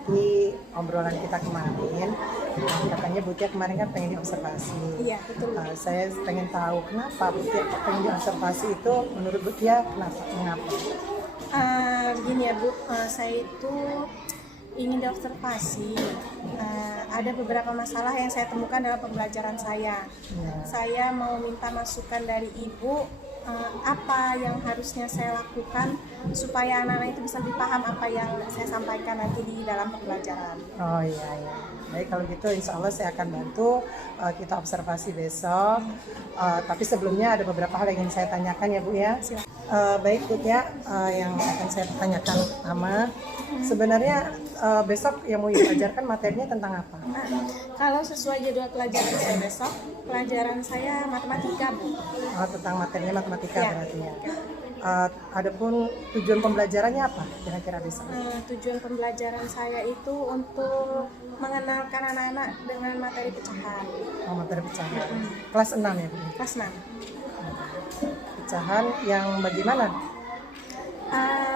mengamati obrolan kita kemarin. Katanya Bu Tia kemarin kan pengen diobservasi. Iya, betul. Saya pengen tahu kenapa Bu Tia pengen diobservasi itu, menurut Bu Tia kenapa? Mengapa? Begini ya Bu, saya itu ingin diobservasi. Ada beberapa masalah yang saya temukan dalam pembelajaran saya. Ya. Saya mau minta masukan dari Ibu, apa yang harusnya saya lakukan supaya anak-anak itu bisa lebih paham apa yang saya sampaikan nanti di dalam pembelajaran. Oh iya, iya. Baik, kalau gitu insya Allah saya akan bantu kita observasi besok. Tapi sebelumnya ada beberapa hal yang ingin saya tanyakan ya Bu ya. Baik Bu Tia, yang akan saya tanyakan pertama, sebenarnya besok yang mau Ibu ajarkan materinya tentang apa? Kalau sesuai jadwal pelajaran saya besok, pelajaran saya matematika Bu. Tentang materinya matematika Ya. berarti ya. Adapun tujuan pembelajarannya apa kira-kira besok? Tujuan pembelajaran saya itu untuk mengenalkan anak-anak dengan materi pecahan. Materi pecahan. Kelas 6 ya Bu? Kelas 6. Pecahan yang bagaimana?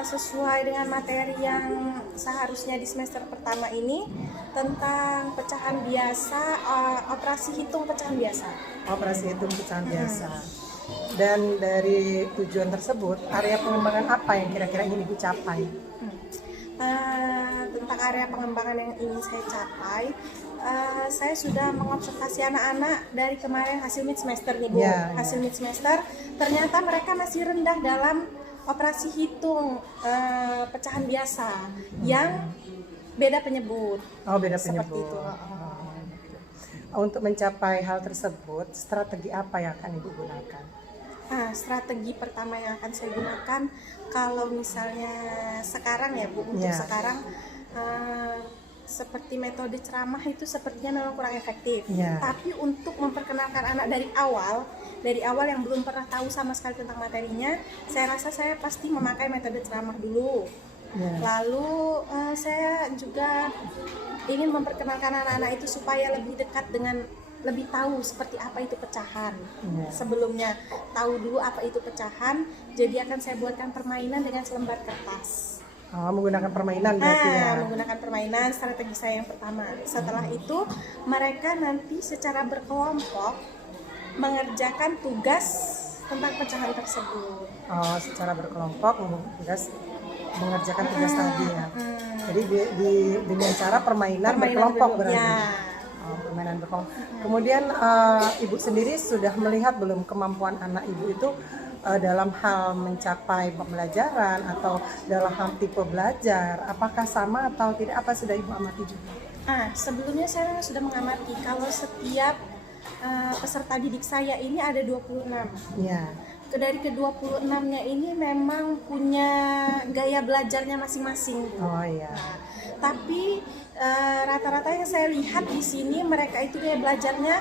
Sesuai dengan materi yang seharusnya di semester pertama ini tentang pecahan biasa, operasi hitung pecahan biasa. Operasi hitung pecahan biasa. Dan dari tujuan tersebut, area pengembangan apa yang kira-kira ingin Ibu capai? Tentang area pengembangan yang ingin saya capai, saya sudah mengobservasi anak-anak dari kemarin hasil mid semester nih Bu. Hasil mid semester ternyata mereka masih rendah dalam operasi hitung pecahan biasa yang beda penyebut. Beda Seperti penyebut. itu. Untuk mencapai hal tersebut, strategi apa yang akan Ibu gunakan? Strategi pertama yang akan saya gunakan, kalau misalnya sekarang ya Bu, untuk sekarang seperti metode ceramah itu sepertinya memang kurang efektif. Tapi untuk memperkenalkan anak dari awal yang belum pernah tahu sama sekali tentang materinya, saya rasa saya pasti memakai metode ceramah dulu. Lalu saya juga ingin memperkenalkan anak-anak itu supaya lebih dekat dengan, lebih tahu seperti apa itu pecahan. Sebelumnya tahu dulu apa itu pecahan, jadi akan saya buatkan permainan dengan selembar kertas. Menggunakan permainan berarti ya? Menggunakan permainan, strategi saya yang pertama. Setelah itu mereka nanti secara berkelompok mengerjakan tugas tentang pecahan tersebut. Secara berkelompok mengerjakan tugas tadi ya. Jadi dengan cara permainan berkelompok berarti. Permainan berkelompok. Kemudian Ibu sendiri sudah melihat belum kemampuan anak Ibu itu dalam hal mencapai pembelajaran atau dalam hal tipe belajar, apakah sama atau tidak? Apa sudah Ibu amati juga? Sebelumnya saya sudah mengamati kalau setiap peserta didik saya ini ada 26. Ya. Dari ke-26-nya ini memang punya gaya belajarnya masing-masing. Tapi rata-rata yang saya lihat di sini mereka itu gaya belajarnya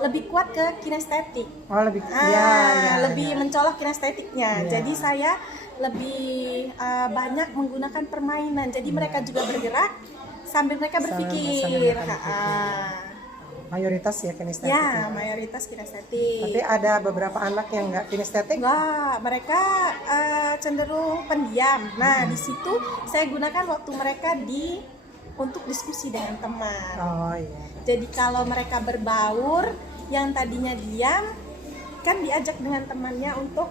lebih kuat ke kinestetik. Lebih mencolok kinestetiknya. Jadi saya lebih banyak menggunakan permainan. Jadi mereka juga bergerak sambil mereka berpikir. Mayoritas ya kinestetik. Mayoritas kinestetik. Tapi ada beberapa anak yang nggak kinestetik? Mereka cenderung pendiam. Di situ saya gunakan waktu mereka untuk diskusi dengan teman. Jadi kalau mereka berbaur, yang tadinya diam, kan diajak dengan temannya untuk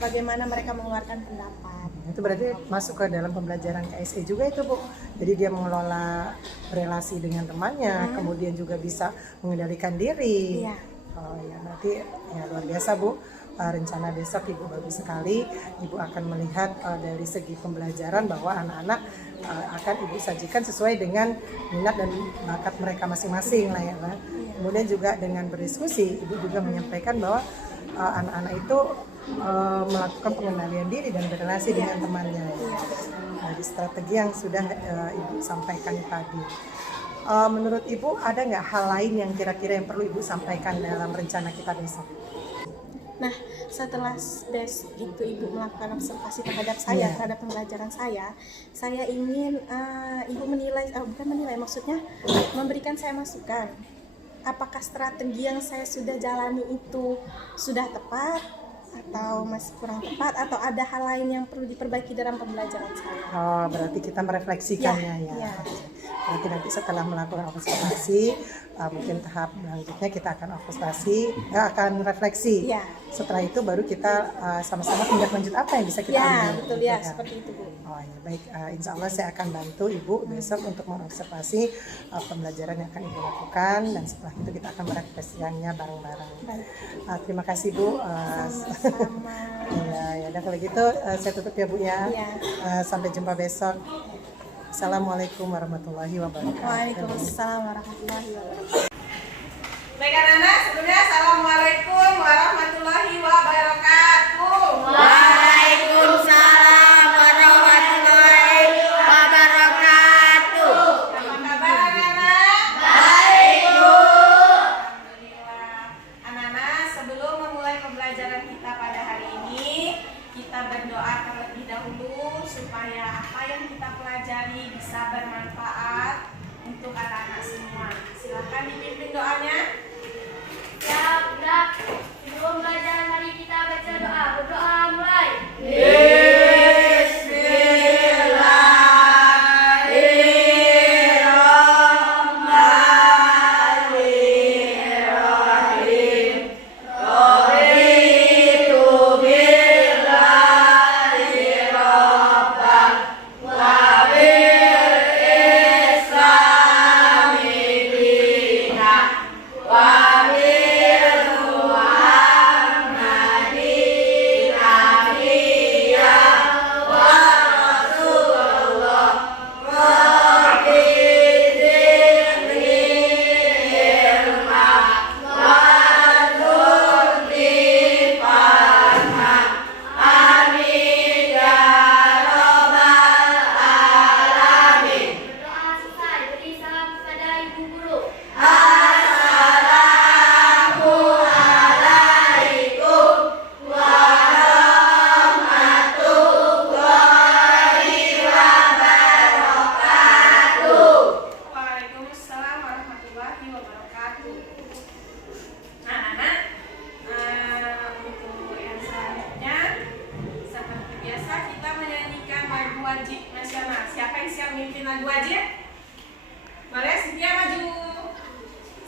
bagaimana mereka mengeluarkan pendapat. Itu berarti masuk ke dalam pembelajaran KSE juga itu Bu. Jadi dia mengelola relasi dengan temannya, kemudian juga bisa mengendalikan diri. Berarti ya luar biasa Bu. Rencana besok Ibu bagus sekali. Ibu akan melihat dari segi pembelajaran bahwa anak-anak akan Ibu sajikan sesuai dengan minat dan bakat mereka masing-masing lah ya. Kemudian juga dengan berdiskusi, Ibu juga menyampaikan bahwa anak-anak itu melakukan pengendalian diri dan berrelasi dengan temannya. Dari strategi yang sudah Ibu sampaikan tadi. Menurut Ibu ada nggak hal lain yang kira-kira yang perlu Ibu sampaikan dalam rencana kita besok? Setelah itu Ibu melakukan observasi terhadap saya, terhadap pembelajaran saya ingin Ibu maksudnya memberikan saya masukan. Apakah strategi yang saya sudah jalani itu sudah tepat atau masih kurang tepat atau ada hal lain yang perlu diperbaiki dalam pembelajaran saya. Oh, berarti kita merefleksikannya ya. Berarti nanti setelah melakukan observasi, mungkin tahap selanjutnya kita akan observasi, akan refleksi. Ya. Setelah itu baru kita sama-sama tindak lanjut apa yang bisa kita ambil. Ya, betul ya, Kan? seperti itu Bu. Oh ya, baik. Insya Allah saya akan bantu Ibu besok untuk mengobservasi pembelajaran yang akan Ibu lakukan, dan setelah itu kita akan merefleksikannya bareng-bareng. Terima kasih Bu. Sama-sama. Ya, dan kalau gitu saya tutup ya Bu ya. Sampai jumpa besok. Assalamualaikum warahmatullahi wabarakatuh. Waalaikumsalam warahmatullahi wabarakatuh. Baik anak-anak, sebelumnya Assalamualaikum warahmatullahi wabarakatuh. Waalaikumsalam warahmatullahi wabarakatuh. Apa kabar anak-anak? Baik, Bu. Alhamdulillah. Anak-anak, sebelum memulai pembelajaran kita pada hari ini, kita berdoa terlebih dahulu supaya apa yang kita pelajari bisa bermanfaat untuk anak-anak semua. Silakan dipimpin doanya. Ya, udah. Sebelum belajar, mari kita baca doa. Berdoa mulai. Berdoa selesai. Beri salam kepada ibu guru. Waalaikumsalam warahmatullahi wabarakatuh. Nah, anak-anak, untuk yang selanjutnya, seperti biasa kita menyanyikan lagu wajib nasional. Siapa yang siap memimpin lagu wajib? Boleh, Cynthia maju.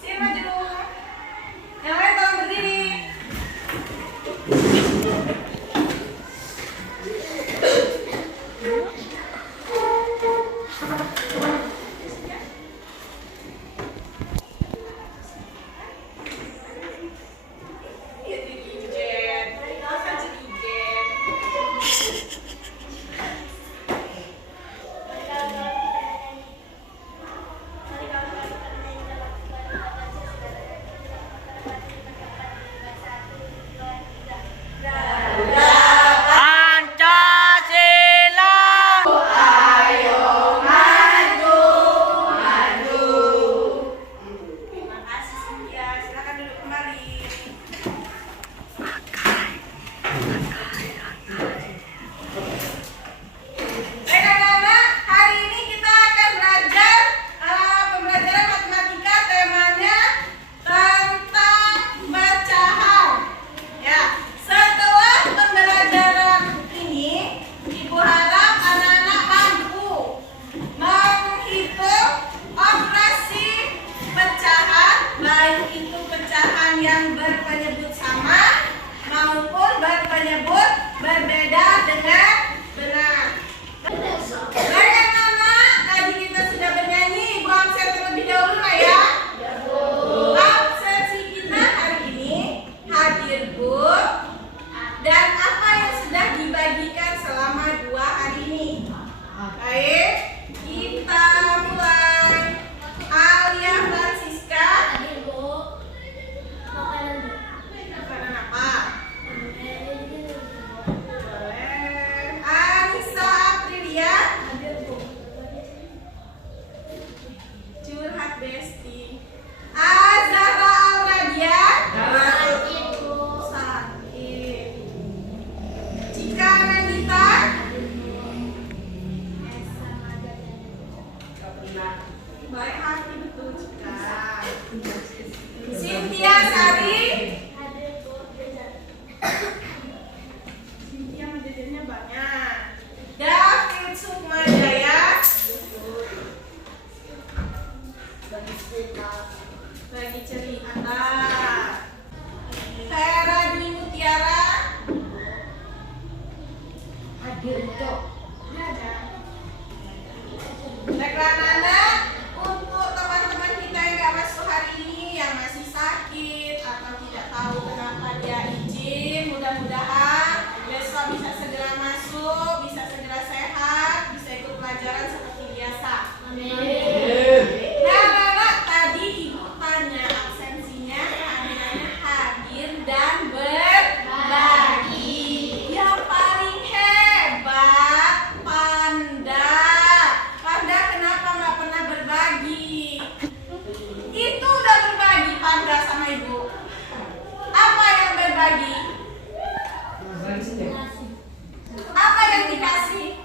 Sini maju. Yang lain tolong berdiri. Iya, jadi ijen. Kan jadi ijen. Terima kasih Cynthia. Silakan duduk kembali. Baik anak-anak, hari ini kita akan belajar pembelajaran matematika, temanya tentang pecahan. Ya, setelah pembelajaran ini, Ibu harap anak-anak mampu menghitung operasi pecahan, baik itu pecahan yang berpenyebut sama maupun berpenyebut berbeda dengan benar. Baik anak-anak, tadi kita sudah bernyanyi, Ibu absen terlebih dahulu lah ya. Absensi kita hari ini hadir Bu, dan apa yang sudah dibagikan selama 2 hari ini. Baik, kita mulai. Alia Francisca, makanan apa? Boleh. Anissa Aprilia, curhat Besti. Azara Auradia, sakit. Cika Nandita, baik hati betul Cika. Cynthia Sari, Baiklah anak-anak, untuk teman-teman kita yang gak masuk hari ini, yang masih sakit atau tidak tahu kenapa dia izin, mudah-mudahan besok bisa segera masuk, bisa segera sehat, bisa ikut pelajaran seperti biasa. Nah anak-anak, tadi ibu tanya absensinya, adanya hadir dan berbagi. Yang paling hebat Panda. Panda kenapa nggak pernah berbagi? Itu udah berbagi Panda sama ibu. Apa yang berbagi? Apa yang dikasih?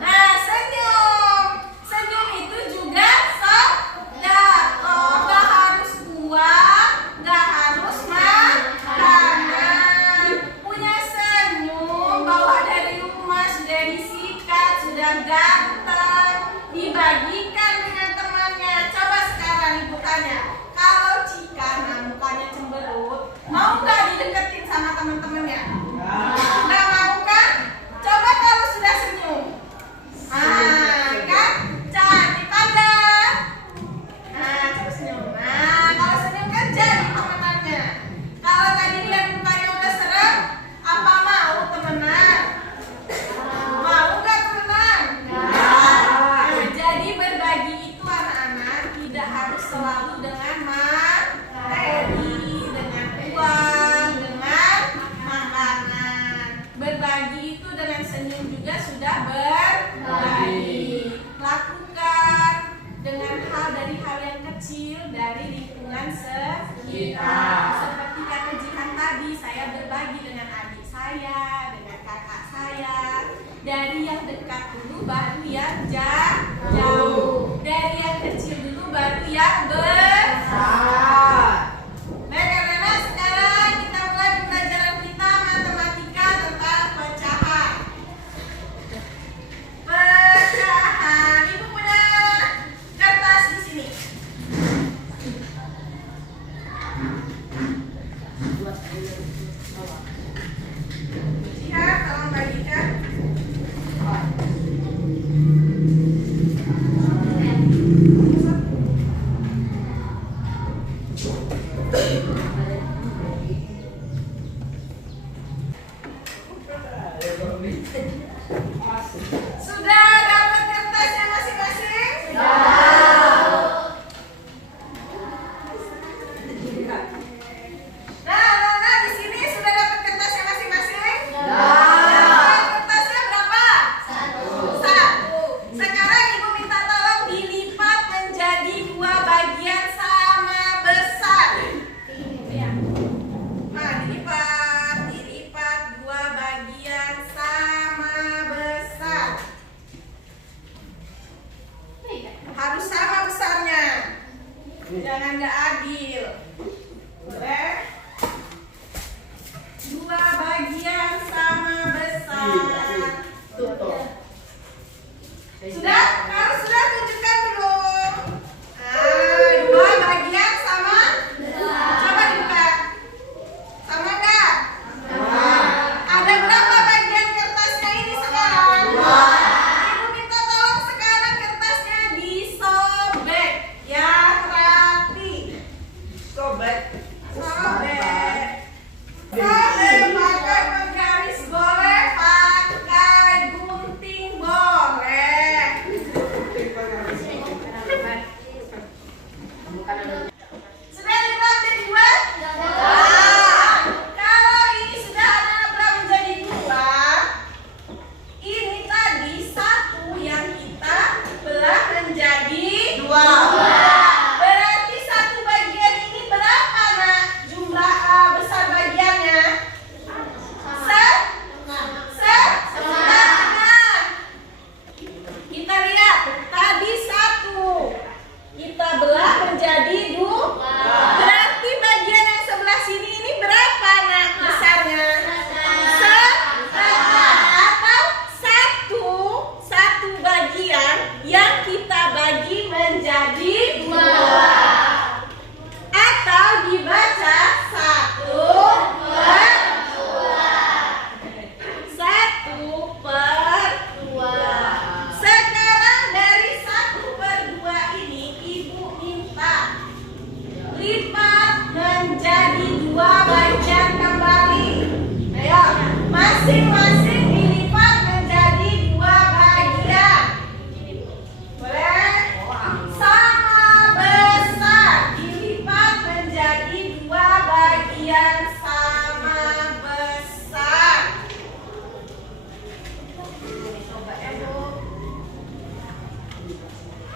Nah, senyum. Senyum itu juga sedekah. Gak harus uang, gak harus makanan. Punya senyum, bawa dari rumah sudah disikat, sudah ganteng, dibagikan dengan temannya. Coba sekarang ibu tanya, kalau Cika mukanya cemberut, mau nggak dideketin sama teman-temannya? Nggak mau kan? Coba kalau sudah senyum. Kan? Cantik Panda. Coba senyum. Kalau senyum kan jadi temenannya. Kalau tadi lihat mukanya udah serem, apa mau temenan? Mau nggak temenan? Jadi berbagi itu anak-anak tidak harus selalu dengan materi, dengan uang, dengan makanan. Berbagi itu dengan senyum juga sudah berbagi. Lakukan dengan hal dari hal yang kecil dari lingkungan sekitar. Seperti kata Jihan tadi, saya berbagi dengan adik saya, dengan kakak saya. Dari yang dekat dulu baru yang jauh. Dari yang kecil dulu baru yang besar. Baik anak-anak, sekarang kita mulai pembelajaran kita matematika tentang pecahan. Pecahan. Ibu punya kertas di sini. Jihan, tolong bagikan. Sudah dapat kertasnya masing-masing? Nah, di sini sudah dapat kertasnya masing-masing? Kertasnya berapa? Satu. Sekarang ibu minta tolong dilipat menjadi 2 bagian sama besar. Dilipat 2 bagian sama besar. Harus sama besarnya. Jangan nggak adil. Boleh? 2 bagian sama besar. Sudah? Kalau sudah tunjukkan belum? 2 bagian sama? Coba dibuka. Sama nggak? Ada berapa bagian kertasnya ini sekarang? Ibu minta tolong sekarang kertasnya disobek. Yang rapi. Sobek.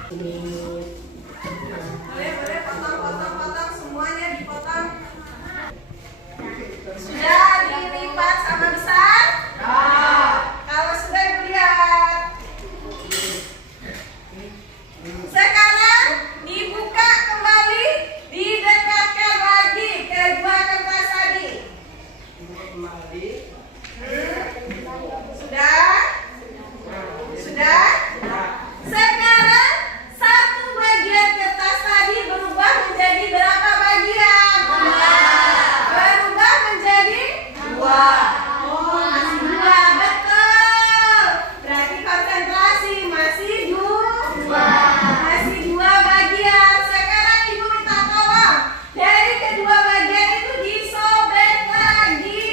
Boleh potong semuanya dipotong. Sudah dilipat sama besar? Kalau sudah dilihat. Sekarang dibuka kembali, didekatkan lagi kedua kertas tadi. Sudah? Sudah? Sekarang satu bagian kertas tadi berubah menjadi berapa bagian? Berubah menjadi 2. Oh, masih 2, betul. Berarti konsentrasi masih 2. Masih 2 bagian. Sekarang ibu minta tolong dari kedua bagian itu disobek lagi.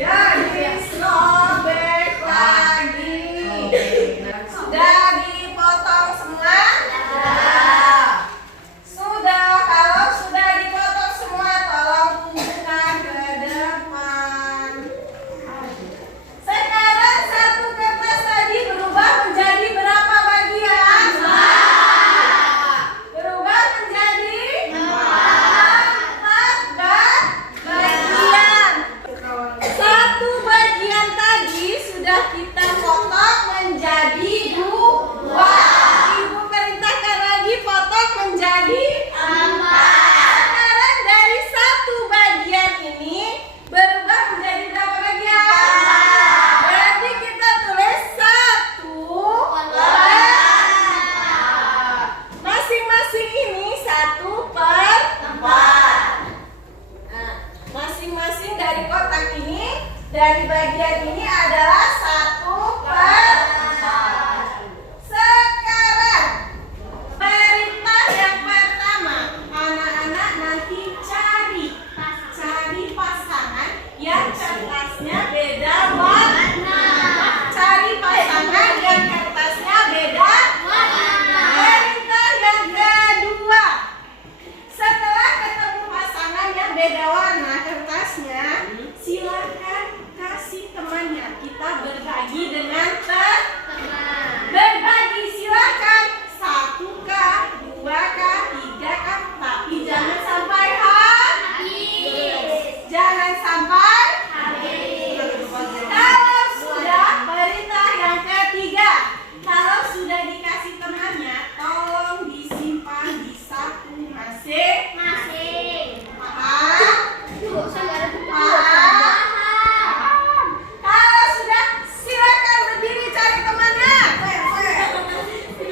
Ya, disobek lagi. Sudah dipotong semua? Sudah. Kalau sudah dipotong semua, tolong tumbuhkan ke depan. Sekarang satu kertas tadi berubah menjadi berapa bagian? 2. Berubah menjadi 4 bagian. Satu bagian tadi sudah kita potong menjadi 2. Ibu perintahkan lagi potong menjadi 4. Sekarang dari satu bagian ini berubah menjadi berapa bagian? Berarti kita tulis 1/4. Masing-masing ini 1/4. Nah, masing-masing dari kotak ini, dari bagian ini adalah 1/4. Sekarang perintah yang pertama, anak-anak nanti cari pasangan yang kertasnya beda warna. Cari pasangan yang kertasnya beda warna. Perintah yang kedua, setelah ketemu pasangan yang beda warna kertasnya, silakan kasih temannya. Kita berbagi dengan berbagi, silakan. 1kah, 2kah, 3kah, tapi jangan sampai habis. Jangan sampai habis. Kalau sudah, perintah yang ketiga, kalau sudah dikasih temannya, tolong disimpan di saku masing-masing. Paham? Paham? Kalau sudah, silakan berdiri cari temannya.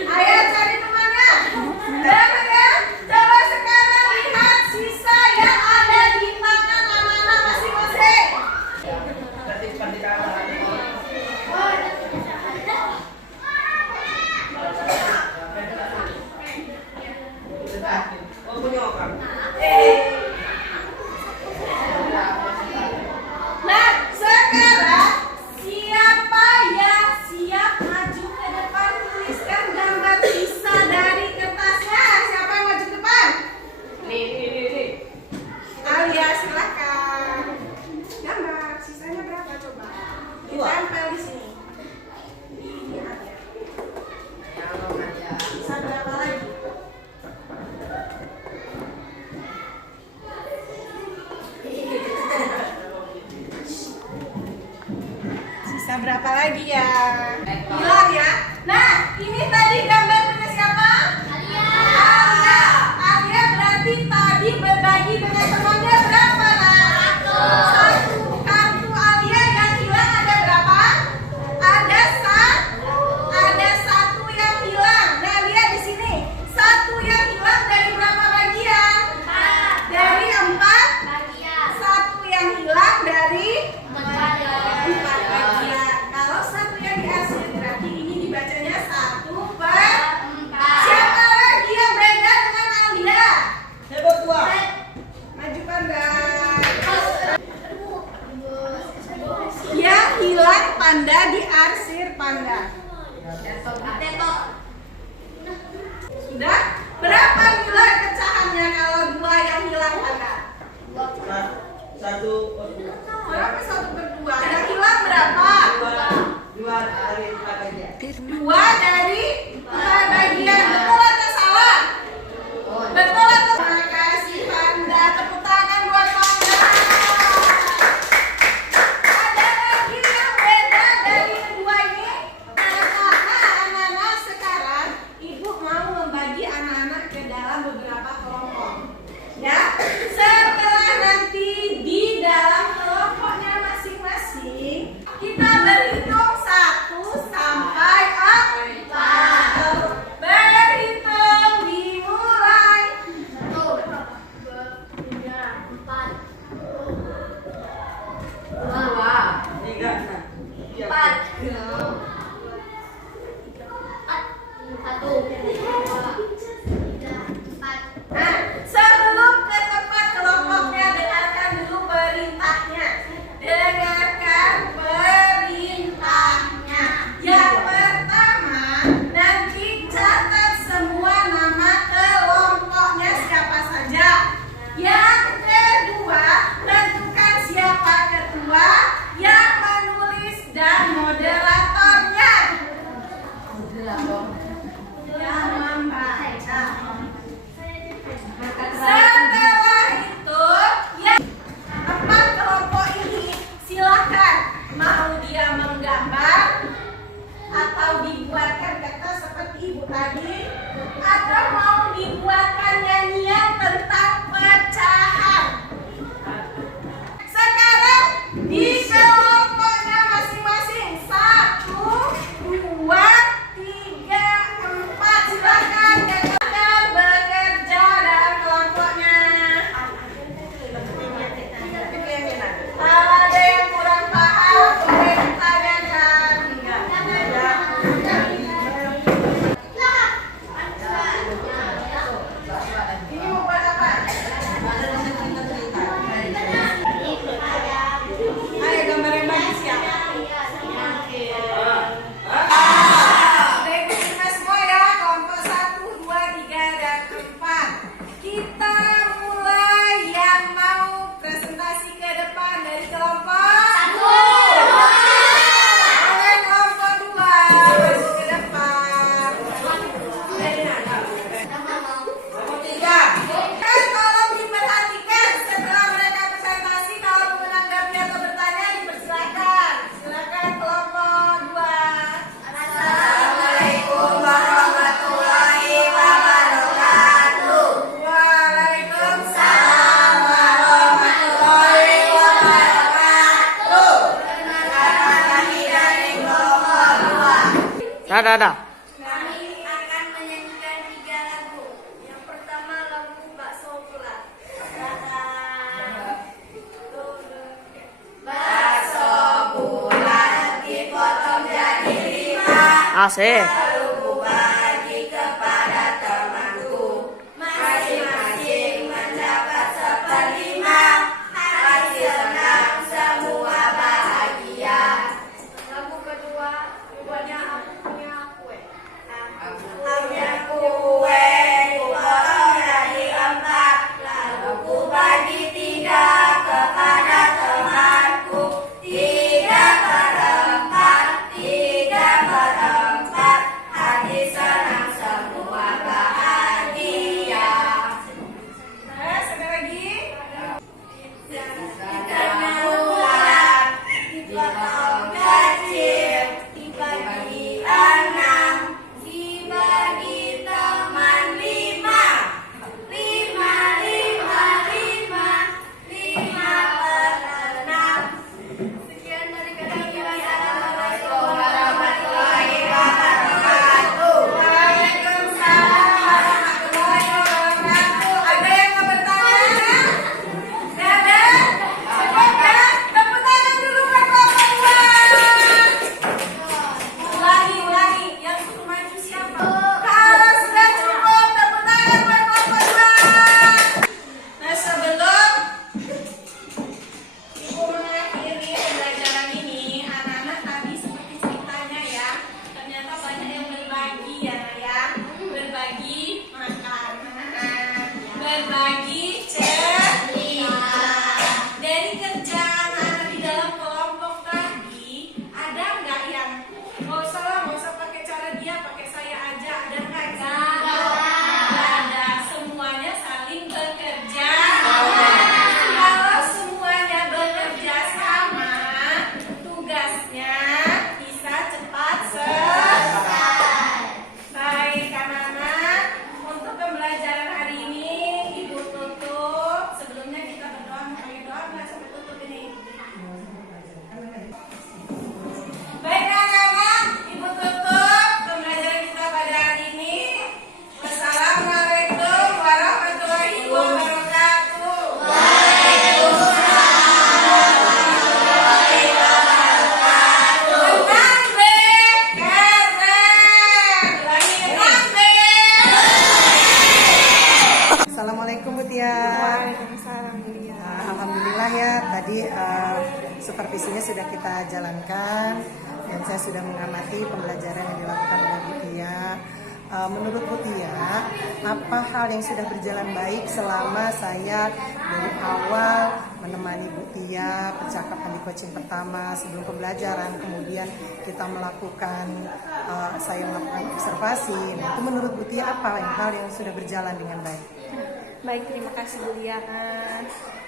Ayo cari temannya. Dapat ya? Coba sekarang lihat sisa yang ada di tangan anak-anak masing-masing. Nah, sekarang siapa yang siap maju ke depan, tuliskan gambar sisa dari kertasnya. Siapa yang maju ke depan? Nih. Alia, silakan. Gambar sisanya berapa coba? Ditempel di sini. Ini Alia. Sisa berapa lagi? Sisa berapa lagi ya? Hilang ya? Nah, ini tadi gambar punya siapa? Alia. Alia berarti tadi berbagi dengan temannya berapa, Nak? 1. Kartu Alia yang hilang ada berapa? Ada 1 yang hilang. Nah, lihat di sini. 1 yang hilang dari berapa bagian? 4. Dari 4 bagian. 1 yang hilang dari 4 bagian. Kalau 1 yang diarsir, berarti ini dibacanya 1/4. Siapa lagi yang beda dengan Alia? Maju pandai. Yang hilang Panda diarsir Panda. Sudah? Berapa nilai pecahannya kalau 2 yang hilang Panda? 1/2. Berapa 1/2? Yang hilang berapa? 2. Dua dari empat bagian. Betul atau salah? Betul atau salah? Terima kasih Panda. Tepuk tangan buat Panda. Ada lagi yang beda dari kedua ini. Karena anak-anak sekarang Ibu mau membagi anak-anak ke dalam beberapa kelompok. Ya, setelah nanti di dalam kelompoknya masing-masing kita berhitung 1 sampai 4. Berhitung dimulai. 1, 2, 3, 4. 4. Nah, sebelum ke tempat kelompoknya, dengarkan dulu perintahnya. Dengarkan perintahnya. Yang pertama, nanti catat semua nama kelompoknya siapa saja. Yang kedua, tentukan siapa ketua, yang menulis dan moderatornya. Yang membaca. Setelah itu, yang 4 kelompok ini silakan mau dia menggambar atau dibuatkan kata seperti Ibu tadi, atau mau dibuatkan nyanyian tentang pecahan. Sekarang di kelompoknya masing-masing 1, 2, 3, 4 silakan akan bekerja dalam kelompoknya. Kalau ada yang kurang paham boleh ditanyakan. Ini mau buat apa? Ayo gambar yang bagus ya. Baik, terima semua ya. Kelompok 1, 2, 3, dan 4. Kita mulai yang mau presentasi ke depan dari kelompok 1. Oleh kelompok 2 masuk ke depan. Kelompok 3. Kan tolong diperhatikan setelah mereka presentasi, kalau menanggapi atau bertanya dipersilakan. Silakan kelompok 2. Assalamualaikum warahmatullahi wabarakatuh. Waalaikumsalam warahmatullahi wabarakatuh. Perkenalkan kami dari kelompok 2. Dah. Kami akan menyanyikan 3 lagu. Yang pertama lagu Bakso Bulat. Bakso bulat dipotong jadi 5. Asik. Lalu ku bagi kepada temanku. Masing-masing mendapat 1/5. Hasil senang semua bahagia. Lagu kedua buatnya aku punya kue. Punya kue, ku potong jadi 4. Lalu ku bagi 3 kepada temanku. 3/4, 3/4. kita jalankan dan saya sudah mengamati pembelajaran yang dilakukan oleh Bu Tia. Menurut Bu Tia, apa hal yang sudah berjalan baik selama saya dari awal menemani Bu Tia percakapan di coaching pertama sebelum pembelajaran, kemudian kita melakukan saya melakukan observasi. Nah, itu menurut Bu Tia apa hal yang sudah berjalan dengan baik? Baik, terima kasih Bu Lia.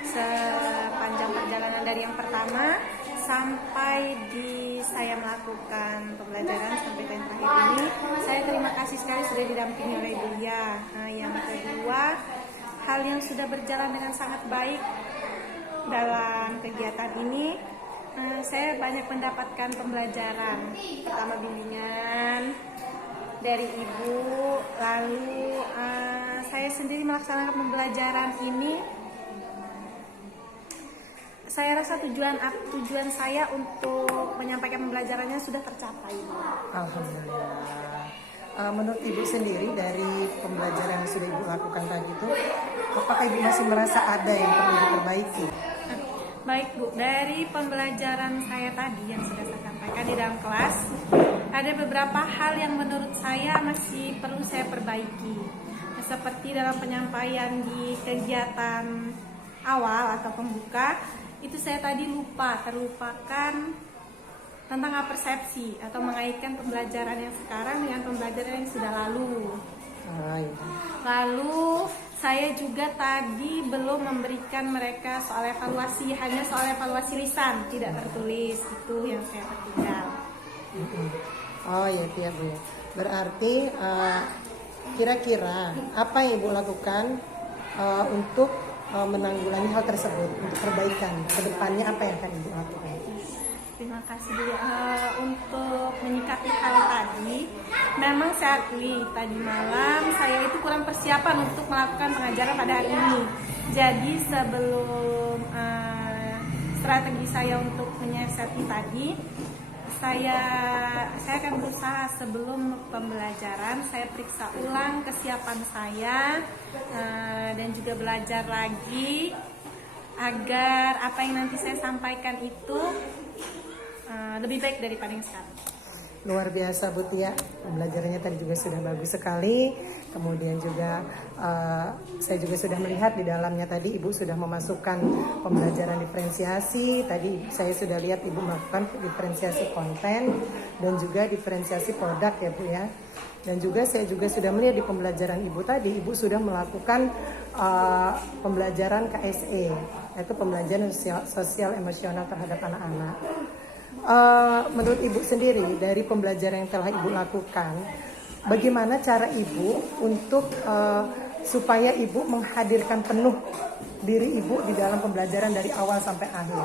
Sepanjang perjalanan dari yang pertama sampai di saya melakukan pembelajaran sampai yang terakhir ini, saya terima kasih sekali sudah didampingi oleh Bu Lia. Yang kedua, hal yang sudah berjalan dengan sangat baik dalam kegiatan ini, saya banyak mendapatkan pembelajaran. Pertama, bimbingan dari Ibu, lalu saya sendiri melaksanakan pembelajaran ini. Saya rasa tujuan saya untuk menyampaikan pembelajarannya sudah tercapai. Alhamdulillah. Menurut Ibu sendiri dari pembelajaran yang sudah Ibu lakukan tadi itu, apakah Ibu masih merasa ada yang perlu diperbaiki? Baik Bu, dari pembelajaran saya tadi yang sudah saya sampaikan di dalam kelas, ada beberapa hal yang menurut saya masih perlu saya perbaiki. Seperti dalam penyampaian di kegiatan awal atau pembuka, itu saya tadi terlupakan tentang persepsi atau mengaitkan pembelajaran yang sekarang dengan pembelajaran yang sudah lalu. Lalu saya juga tadi belum memberikan mereka soal evaluasi, hanya soal evaluasi lisan, tidak tertulis, itu yang saya tertinggal. Oh ya, iya Bu. Berarti kira-kira apa yang Ibu lakukan untuk menanggulangi hal tersebut, untuk perbaikan ke depannya apa yang akan Ibu lakukan? Terima kasih Bu. Untuk menyikapi hal tadi, memang saya akui tadi malam saya itu kurang persiapan untuk melakukan pengajaran pada hari ini. Jadi sebelum strategi saya untuk menyiasati tadi, saya akan berusaha sebelum pembelajaran saya periksa ulang kesiapan saya dan juga belajar lagi agar apa yang nanti saya sampaikan itu lebih baik daripada yang sekarang. Luar biasa Bu Tia, pembelajarannya tadi juga sudah bagus sekali. Kemudian juga saya juga sudah melihat di dalamnya tadi Ibu sudah memasukkan pembelajaran diferensiasi. Tadi saya sudah lihat Ibu melakukan diferensiasi konten dan juga diferensiasi produk ya Bu ya. Dan juga saya juga sudah melihat di pembelajaran Ibu tadi, Ibu sudah melakukan pembelajaran KSE, yaitu pembelajaran sosial emosional terhadap anak-anak. Menurut Ibu sendiri dari pembelajaran yang telah Ibu lakukan, bagaimana cara Ibu untuk supaya Ibu menghadirkan penuh diri Ibu di dalam pembelajaran dari awal sampai akhir?